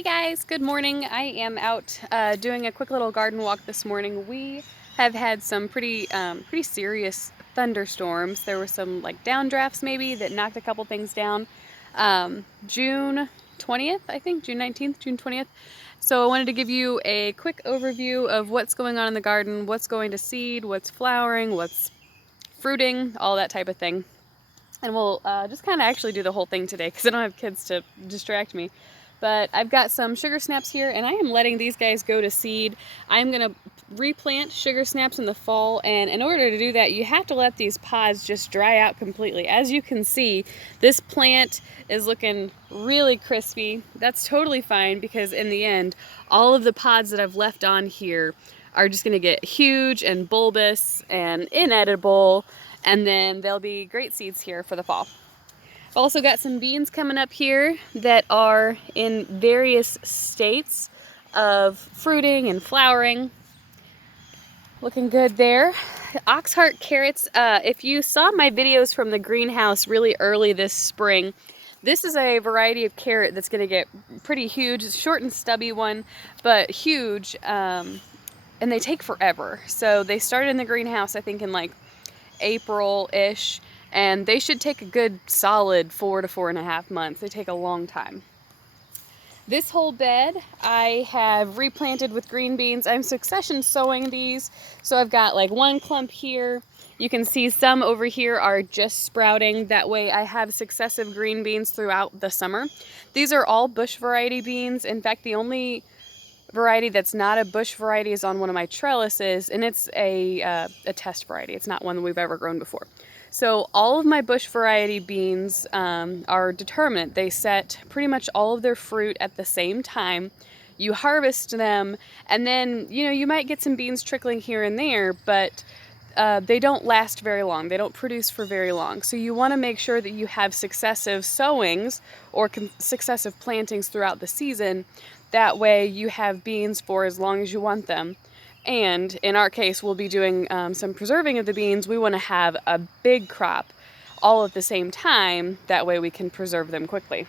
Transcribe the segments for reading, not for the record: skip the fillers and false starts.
Hey guys, good morning. I am out doing a quick little garden walk this morning. We have had some pretty serious thunderstorms. There were some like downdrafts maybe that knocked a couple things down. June 20th, I think, June 19th, June 20th. So I wanted to give you a quick overview of what's going on in the garden, what's going to seed, what's flowering, what's fruiting, all that type of thing. And we'll just kind of actually do the whole thing today because I don't have kids to distract me. But I've got some sugar snaps here, and I am letting these guys go to seed. I'm going to replant sugar snaps in the fall, and in order to do that, you have to let these pods just dry out completely. As you can see, this plant is looking really crispy. That's totally fine because in the end, all of the pods that I've left on here are just going to get huge and bulbous and inedible, and then there'll be great seeds here for the fall. I've also got some beans coming up here that are in various states of fruiting and flowering. Looking good there. Oxheart carrots, if you saw my videos from the greenhouse really early this spring, this is a variety of carrot that's going to get pretty huge. It's a short and stubby one, but huge, and they take forever. So they started in the greenhouse, I think in like April-ish, and they should take a good solid 4 to 4.5 months. They take a long time. This whole bed I have replanted with green beans. I'm succession sowing these, so I've got like one clump here. You can see some over here are just sprouting. That way I have successive green beans throughout the summer. These are all bush variety beans. In fact, the only variety that's not a bush variety is on one of my trellises, and it's a test variety. It's not one that we've ever grown before. So all of my bush variety beans are determinate. They set pretty much all of their fruit at the same time. You harvest them, and then you might get some beans trickling here and there, but they don't last very long. They don't produce for very long. So you want to make sure that you have successive sowings or successive plantings throughout the season. That way you have beans for as long as you want them. And in our case, we'll be doing some preserving of the beans. We want to have a big crop all at the same time. That way we can preserve them quickly.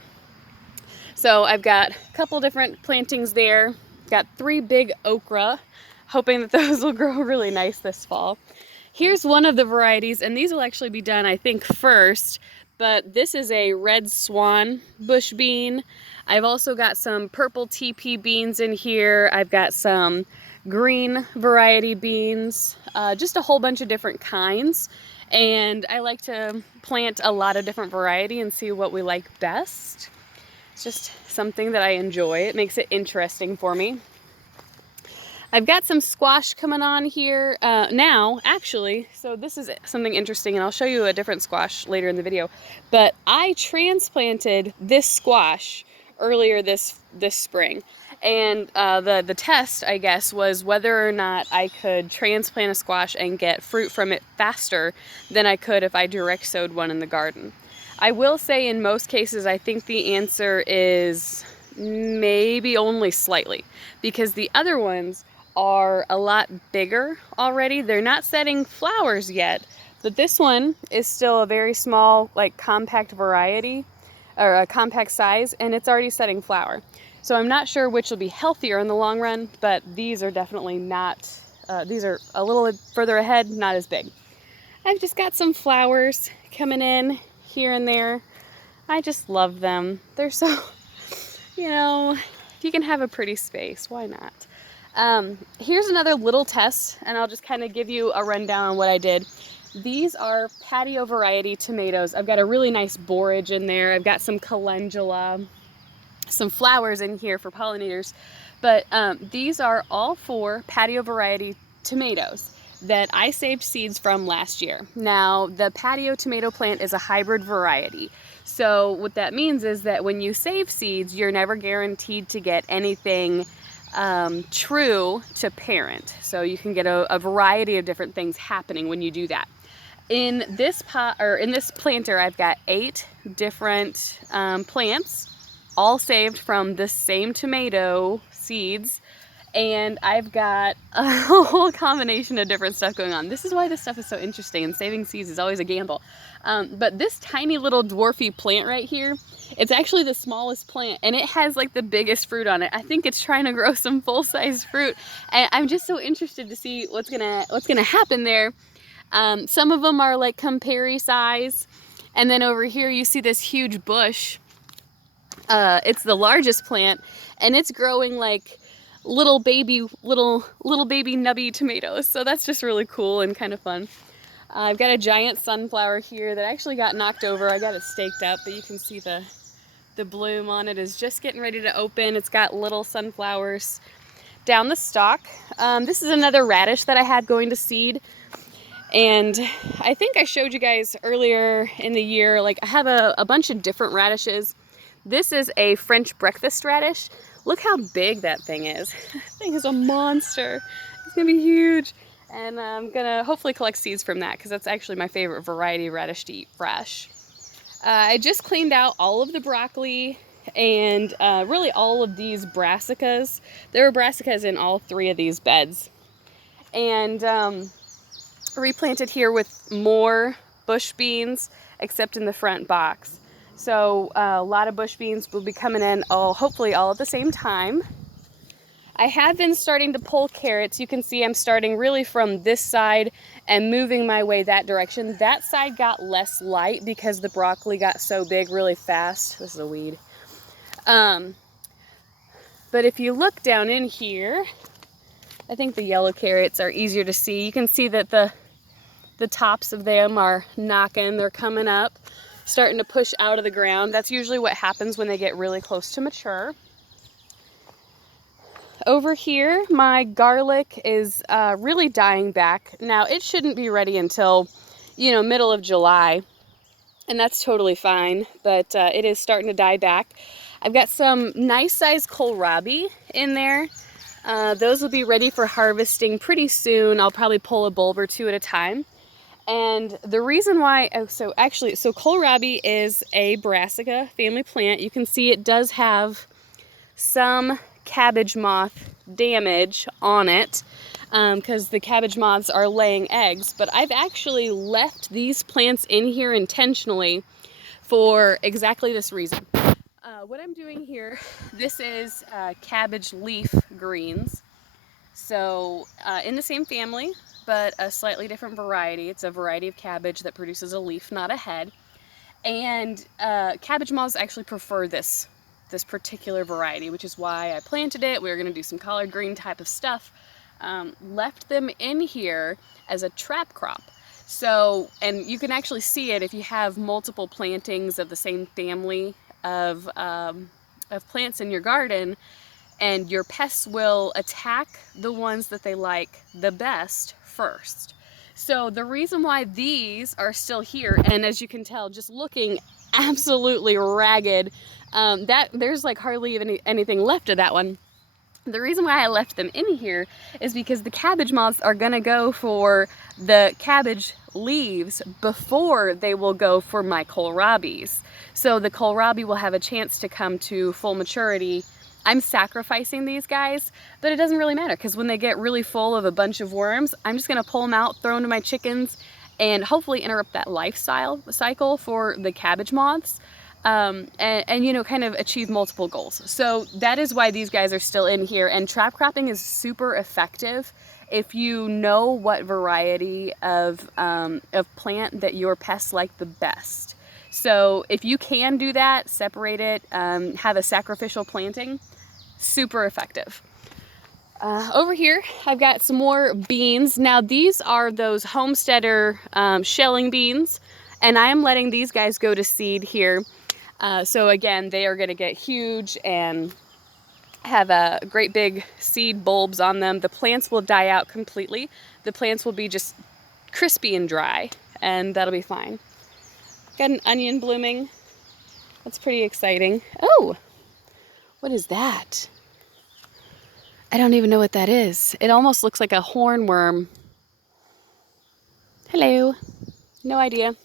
So I've got a couple different plantings there. Got 3 big okra, hoping that those will grow really nice this fall. Here's one of the varieties, and these will actually be done, I think, first, but this is a red swan bush bean. I've also got some purple TP beans in here. I've got some green variety beans, just a whole bunch of different kinds. And I like to plant a lot of different variety and see what we like best. It's just something that I enjoy. It makes it interesting for me. I've got some squash coming on here now, actually. So this is something interesting, and I'll show you a different squash later in the video. But I transplanted this squash earlier this spring. And the test, I guess, was whether or not I could transplant a squash and get fruit from it faster than I could if I direct sowed one in the garden. I will say in most cases, I think the answer is maybe only slightly, because the other ones are a lot bigger already. They're not setting flowers yet, but this one is still a very small, like compact variety, or a compact size, and it's already setting flower. So I'm not sure which will be healthier in the long run, but these are definitely not, these are a little further ahead, not as big. I've just got some flowers coming in here and there. I just love them. They're so, if you can have a pretty space, why not? Here's another little test, and I'll just kind of give you a rundown on what I did. These are patio variety tomatoes. I've got a really nice borage in there. I've got some calendula, some flowers in here for pollinators, but these are all 4 patio variety tomatoes that I saved seeds from last year. Now, the patio tomato plant is a hybrid variety. So what that means is that when you save seeds, you're never guaranteed to get anything true to parent. So you can get a variety of different things happening when you do that. In this pot, or in this planter, I've got 8 different plants, all saved from the same tomato seeds, And I've got a whole combination of different stuff going on. This is why this stuff is so interesting, and saving seeds is always a gamble. But this tiny little dwarfy plant right here, it's actually the smallest plant, and it has like the biggest fruit on it. I think it's trying to grow some full-size fruit, and I'm just so interested to see what's gonna happen there. Some of them are like Campari size, and then over here you see this huge bush. It's the largest plant, and it's growing like little baby nubby tomatoes. So that's just really cool and kind of fun. I've got a giant sunflower here that actually got knocked over. I got it staked up, but you can see the bloom on it is just getting ready to open. It's got little sunflowers down the stalk. This is another radish that I had going to seed. And I think I showed you guys earlier in the year, like I have a bunch of different radishes. This is a French breakfast radish. Look how big that thing is. That thing is a monster. It's gonna be huge. And I'm gonna hopefully collect seeds from that because that's actually my favorite variety of radish to eat fresh. I just cleaned out all of the broccoli and really all of these brassicas. There were brassicas in all 3 of these beds. And replanted here with more bush beans, except in the front box. So a lot of bush beans will be coming in hopefully all at the same time. I have been starting to pull carrots. You can see I'm starting really from this side and moving my way that direction. That side got less light because the broccoli got so big really fast. This is a weed. But if you look down in here, I think the yellow carrots are easier to see. You can see that the tops of them are knocking. They're coming up, starting to push out of the ground. That's usually what happens when they get really close to mature. Over here, my garlic is really dying back. Now, it shouldn't be ready until, middle of July, and that's totally fine, but it is starting to die back. I've got some nice sized kohlrabi in there. Those will be ready for harvesting pretty soon. I'll probably pull a bulb or 2 at a time. And the reason why, so kohlrabi is a brassica family plant. You can see it does have some cabbage moth damage on it because the cabbage moths are laying eggs. But I've actually left these plants in here intentionally for exactly this reason. What I'm doing here, this is cabbage leaf greens. So in the same family, but a slightly different variety. It's a variety of cabbage that produces a leaf, not a head. And cabbage moths actually prefer this particular variety, which is why I planted it. We were gonna do some collard green type of stuff. Left them in here as a trap crop. So, and you can actually see it if you have multiple plantings of the same family of plants in your garden, and your pests will attack the ones that they like the best first. So the reason why these are still here, and as you can tell, just looking absolutely ragged, that there's like hardly even anything left of that one. The reason why I left them in here is because the cabbage moths are gonna go for the cabbage leaves before they will go for my kohlrabis. So the kohlrabi will have a chance to come to full maturity. I'm sacrificing these guys, but it doesn't really matter because when they get really full of a bunch of worms, I'm just gonna pull them out, throw them to my chickens, and hopefully interrupt that lifestyle cycle for the cabbage moths. And kind of achieve multiple goals. So that is why these guys are still in here, and trap cropping is super effective if you know what variety of plant that your pests like the best. So if you can do that, separate it, have a sacrificial planting, super effective. Over here, I've got some more beans. Now these are those homesteader shelling beans, and I am letting these guys go to seed here. So again, they are going to get huge and have a great big seed bulbs on them. The plants will die out completely. The plants will be just crispy and dry, and that'll be fine. Got an onion blooming. That's pretty exciting. Oh, what is that? I don't even know what that is. It almost looks like a hornworm. Hello. No idea.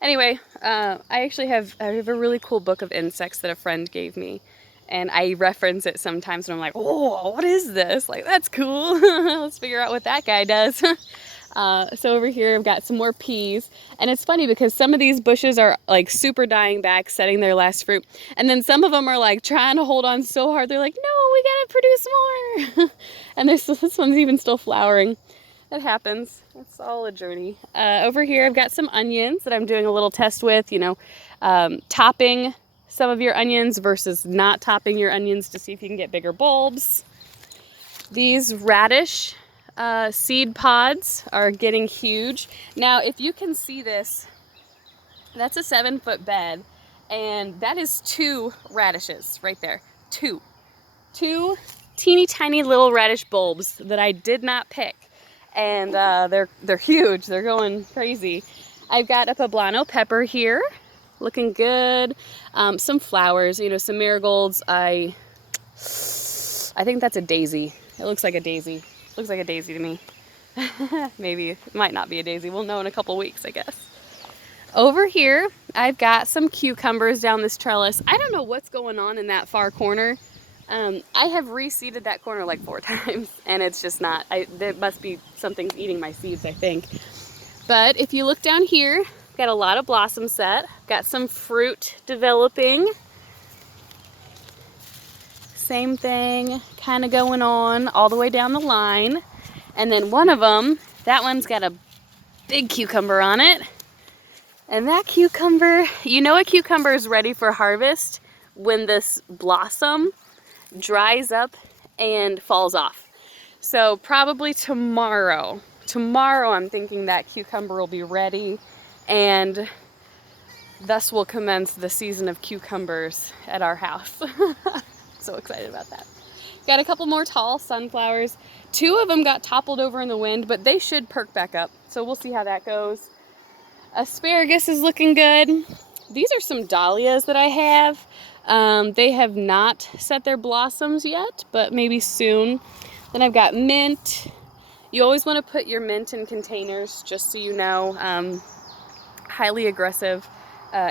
Anyway, I have a really cool book of insects that a friend gave me, And I reference it sometimes when I'm like, oh, what is this? Like, that's cool. Let's figure out what that guy does. So over here I've got some more peas, and it's funny because some of these bushes are like super dying back, setting their last fruit, and then some of them are like trying to hold on so hard, they're like, no, we gotta produce more. And this one's even still flowering. It happens. It's all a journey. Over here I've got some onions that I'm doing a little test with, you know, topping some of your onions versus not topping your onions to see if you can get bigger bulbs. These radish seed pods are getting huge. Now, if you can see this, that's a 7-foot bed, and that is 2 radishes right there. Two teeny tiny little radish bulbs that I did not pick, and they're huge. They're going crazy. I've got a poblano pepper here, looking good. Some flowers, you know, some marigolds. I think that's a daisy. It looks like a daisy. Looks like a daisy to me. Maybe it might not be a daisy. We'll know in a couple weeks, I guess. Over here, I've got some cucumbers down this trellis. I don't know what's going on in that far corner. I have reseeded that corner like 4 times, and it's just not. There must be something eating my seeds, I think. But if you look down here, got a lot of blossom set. Got some fruit developing. Same thing kind of going on all the way down the line. And then one of them, that one's got a big cucumber on it. And that cucumber, you know a cucumber is ready for harvest when this blossom dries up and falls off. So probably tomorrow I'm thinking that cucumber will be ready, and thus will commence the season of cucumbers at our house. So excited about that. Got a couple more tall sunflowers. 2 of them got toppled over in the wind, but they should perk back up. So we'll see how that goes. Asparagus is looking good. These are some dahlias that I have. They have not set their blossoms yet, but maybe soon. Then I've got mint. You always want to put your mint in containers, just so you know. Highly aggressive,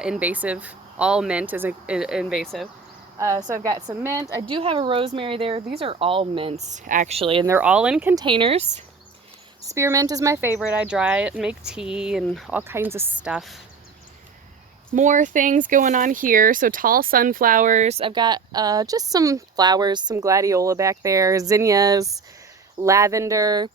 invasive. All mint is invasive. So I've got some mint. I do have a rosemary there. These are all mints, actually, and they're all in containers. Spearmint is my favorite. I dry it and make tea and all kinds of stuff. More things going on here. So tall sunflowers. I've got just some flowers, some gladiola back there, zinnias, lavender.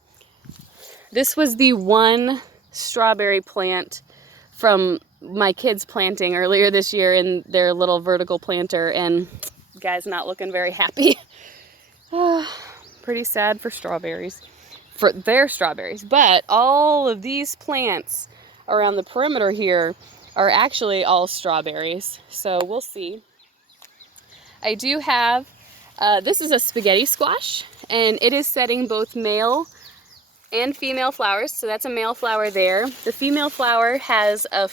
This was the one strawberry plant from my kids planting earlier this year in their little vertical planter, and the guy's not looking very happy. Pretty sad for strawberries, for their strawberries. But all of these plants around the perimeter here are actually all strawberries, so we'll see. I do have, this is a spaghetti squash, and it is setting both male and female flowers. So that's a male flower there. The female flower has a